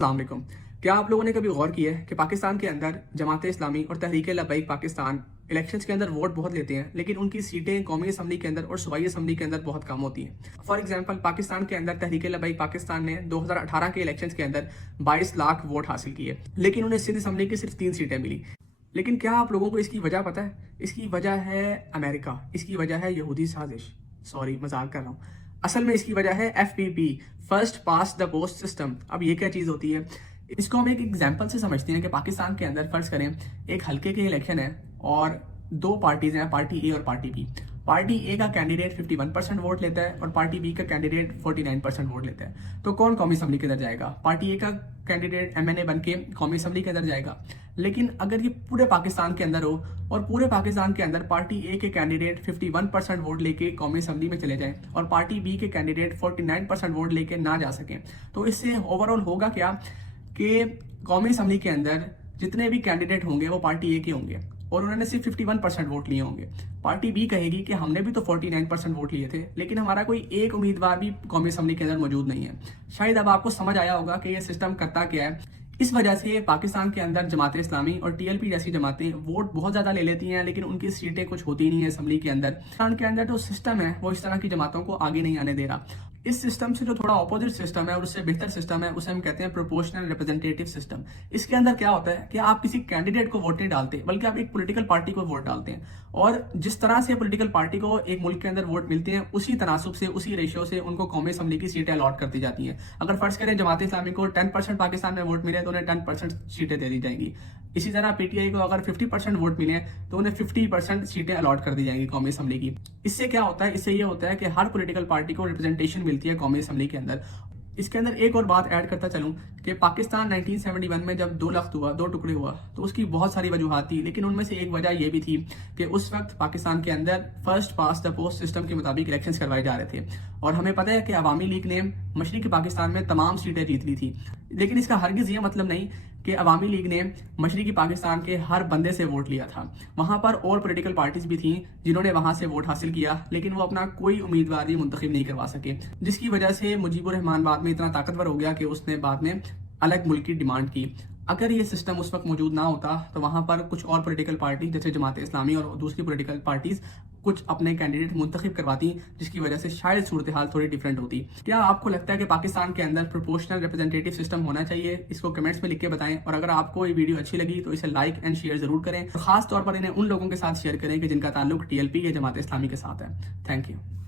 السلام علیکم. کیا آپ لوگوں نے کبھی غور کیا ہے کہ پاکستان کے اندر جماعت اسلامی اور تحریک لبیک پاکستان الیکشنز کے اندر ووٹ بہت لیتے ہیں، لیکن ان کی سیٹیں قومی اسمبلی کے اندر اور صوبائی اسمبلی کے اندر بہت کم ہوتی ہیں. فار ایگزامپل پاکستان کے اندر تحریک لبیک پاکستان نے 2018 کے الیکشنز کے اندر 22 لاکھ ووٹ حاصل کیے، لیکن انہیں سندھ اسمبلی کی صرف 3 سیٹیں ملی. لیکن کیا آپ لوگوں کو اس کی وجہ پتہ ہے؟ اس کی وجہ ہے امریکہ، اس کی وجہ ہے یہودی سازش. سوری، مذاق کر رہا ہوں. اصل میں اس کی وجہ ہے F P P, first pass the post system. اب یہ کیا چیز ہوتی ہے؟ اس کو ہم ایک ایگزامپل سے سمجھتے ہیں کہ پاکستان کے اندر فرض کریں ایک حلقے کے الیکشن ہے اور 2 پارٹیز ہیں، پارٹی اے اور پارٹی بی. پارٹی اے کا کینڈیڈیٹ 51% ووٹ لیتا ہے اور پارٹی بی کا کینڈیڈیٹ 49% ووٹ لیتا ہے. تو کون قومی اسمبلی کے اندر جائے گا؟ پارٹی اے کا کینڈیڈیٹ ایم این اے بن کے قومی اسمبلی کے اندر جائے گا. لیکن اگر یہ پورے پاکستان کے اندر ہو اور پورے پاکستان کے اندر پارٹی اے کے کینڈیڈیٹ 51% ووٹ لے کے قومی اسمبلی میں چلے جائیں اور پارٹی بی کے کینڈیڈیٹ 49% ووٹ لے کے نہ جا سکیں، تو اس سے اوور آل ہوگا کیا کہ قومی اسمبلی کے اندر جتنے بھی کینڈیڈیٹ ہوں گے وہ پارٹی اے کے ہوں گے اور انہوں نے صرف 51% ووٹ لیے ہوں گے. پارٹی بی کہے گی کہ ہم نے بھی تو 49% ووٹ لیے تھے، لیکن ہمارا کوئی ایک امیدوار بھی قومی اسمبلی کے اندر موجود نہیں ہے. شاید اب آپ کو سمجھ آیا ہوگا کہ یہ سسٹم کرتا کیا ہے. اس وجہ سے پاکستان کے اندر جماعت اسلامی اور ٹی ایل پی جیسی جماعتیں ووٹ بہت زیادہ لے لیتی ہیں، لیکن ان کی سیٹیں کچھ ہوتی نہیں ہیں اسمبلی کے اندر. پاکستان کے اندر جو سسٹم ہے وہ اس طرح کی جماعتوں کو آگے نہیں آنے دے رہا. اس سسٹم سے جو تھوڑا اپوزٹ سسٹم ہے اور اس سے بہتر سسٹم ہے اسے ہم کہتے ہیں پروپورشنل ریپرزنٹیٹیو سسٹم. اس کے اندر کیا ہوتا ہے کہ آپ کسی کینڈیڈیٹ کو ووٹ نہیں ڈالتے بلکہ آپ ایک پولیٹیکل پارٹی کو ووٹ ڈالتے ہیں، اور جس طرح سے پولیٹیکل پارٹی کو ایک ملک کے اندر ووٹ ملتے ہیں اسی تناسب سے اسی ریشیو سے ان کو قومی اسمبلی کی سیٹیں الاٹ کر دی جاتی ہیں. اگر فرض کریں جماعت اسلامی کو 10% پاکستان میں ووٹ ملے تو انہیں 10% سیٹیں دے دی جائیں گی. اسی طرح پی ٹی آئی کو اگر 50% ووٹ ملے تو انہیں 50% سیٹیں الاٹ کر دی جائیں گی قومی اسمبلی کی. اس سے کیا ہوتا ہے؟ اس سے یہ ہوتا ہے کہ ہر پولیٹیکل پارٹی کو ریپرزنٹیشن ملتی ہے قومی اسمبلی کے اندر. اس کے اندر ایک اور بات ایڈ کرتا چلوں کہ پاکستان 1971 میں جب 2 لخت ہوا، 2 ٹکڑے ہوا، تو اس کی بہت ساری وجوہات تھی، لیکن ان میں سے ایک وجہ یہ بھی تھی کہ اس وقت پاکستان کے اندر first pass the post system کے مطابق الیکشنز کروائے جا رہے تھے. اور ہمیں پتہ ہے کہ عوامی لیگ نے مشرقی پاکستان میں تمام سیٹیں جیت لی تھی، لیکن اس کا ہرگز یہ مطلب نہیں کہ عوامی لیگ نے مشرقی پاکستان کے ہر بندے سے ووٹ لیا تھا. وہاں پر اور پولیٹیکل پارٹیز بھی تھیں جنہوں نے وہاں سے ووٹ حاصل کیا، لیکن وہ اپنا کوئی امیدوار بھی منتخب نہیں کروا سکے، جس کی وجہ سے مجیب الرحمان بعد میں اتنا طاقتور ہو گیا کہ اس نے بعد میں الگ ملک کی ڈیمانڈ کی. اگر یہ سسٹم اس وقت موجود نہ ہوتا تو وہاں پر کچھ اور پولیٹیکل پارٹی جیسے جماعت اسلامی اور دوسری پولیٹیکل پارٹیز کچھ اپنے کینڈیڈیٹ منتخب کرواتی، جس کی وجہ سے شاید صورتحال تھوڑی ڈیفرنٹ ہوتی. کیا آپ کو لگتا ہے کہ پاکستان کے اندر پروپورشنل ریپرزنٹیٹیو سسٹم ہونا چاہیے؟ اس کو کمنٹس میں لکھ کے بتائیں، اور اگر آپ کو یہ ویڈیو اچھی لگی تو اسے لائک اینڈ شیئر ضرور کریں، اور خاص طور پر انہیں ان لوگوں کے ساتھ شیئر کریں کہ جن کا تعلق ٹی ایل پی یا جماعت اسلامی کے ساتھ ہے. Thank you.